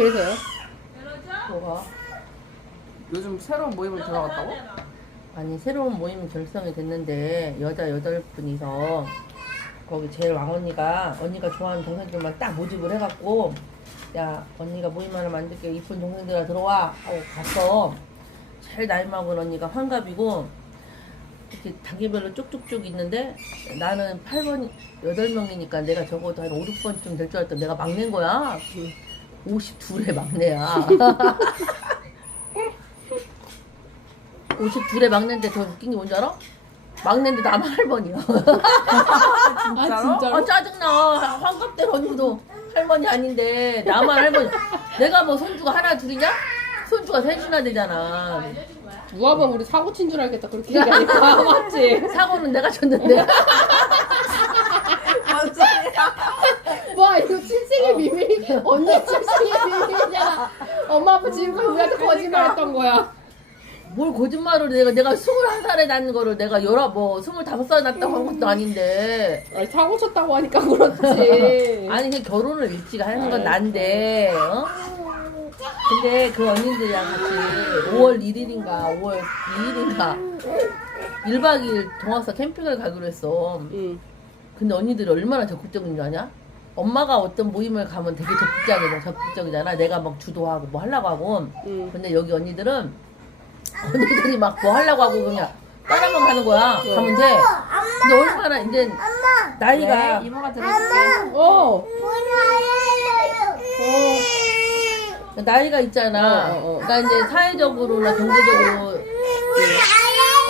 그래서요? 뭐가? 요즘 새로운 모임을 들어갔다고? 아니 새로운 모임이 결성이 됐는데 여자 여덟 분이서 거기 제일 왕언니가 언니가 좋아하는 동생들만 딱 모집을 해갖고 야 언니가 모임 하나 만들게 이쁜 동생들아 들어와 하고 갔어 제일 나이 먹은 언니가 환갑이고 이렇게 단계별로 쭉쭉쭉 있는데 나는 8번 8명이니까 내가 적어도 한 5, 6번쯤 될 줄 알았더니 내가 막내인 거야 52의 막내야. 52의 막내인데 더 웃긴 게 뭔지 알아? 막내인데 나만 할머니야. 아 진짜로? 아 짜증나. 환갑 때 언니도 할머니 아닌데 나만 할머니. 내가 뭐 손주가 하나 둘이냐? 손주가 셋이나 되잖아. 누가 보면 우리 사고 친 줄 알겠다. 그렇게 얘기하니까. 맞지? 사고는 내가 쳤는데 뭔 소리야? 와 이거 칠생의 비밀 언니 칠생의 비밀이잖아 엄마 아빠 지금까지 우리한테 거짓말했던 거야 뭘 거짓말을 내가 내가 21살에 낳는 거를 내가 열아 뭐 25살에 낳았다고 한 것도 아닌데 아니 사고 쳤다고 하니까 그렇지 아니 그냥 결혼을 일찍 하는 건 난데 어? 근데 그 언니들이랑 같이 5월 1일인가 5월 2일인가 1박 2일 동학사 캠핑을 가기로 했어 응. 근데 언니들이 얼마나 적극적인 줄 아냐? 엄마가 어떤 모임을 가면 되게 적극적이잖아 적극적이잖아 내가 막 주도하고 뭐 하려고 하고 응. 근데 여기 언니들은 언니들이 막 뭐 하려고 하고 그냥 따라만 가는 거야 가면 돼 근데 얼마나 이제 나이가 네, 이모가 들어줄게. 어. 나이가 있잖아. 어, 어, 어. 그러니까 이제 사회적으로나 경제적으로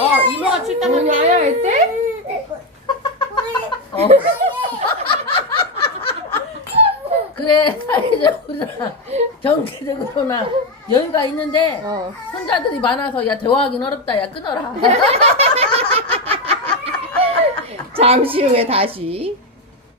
어, 이모가 출당 오늘 아야 할 때? 어. 그래 사회적으로나 경제적으로나 여유가 있는데 어. 손자들이 많아서 야 대화하긴 어렵다 야 끊어라. 잠시 후에 다시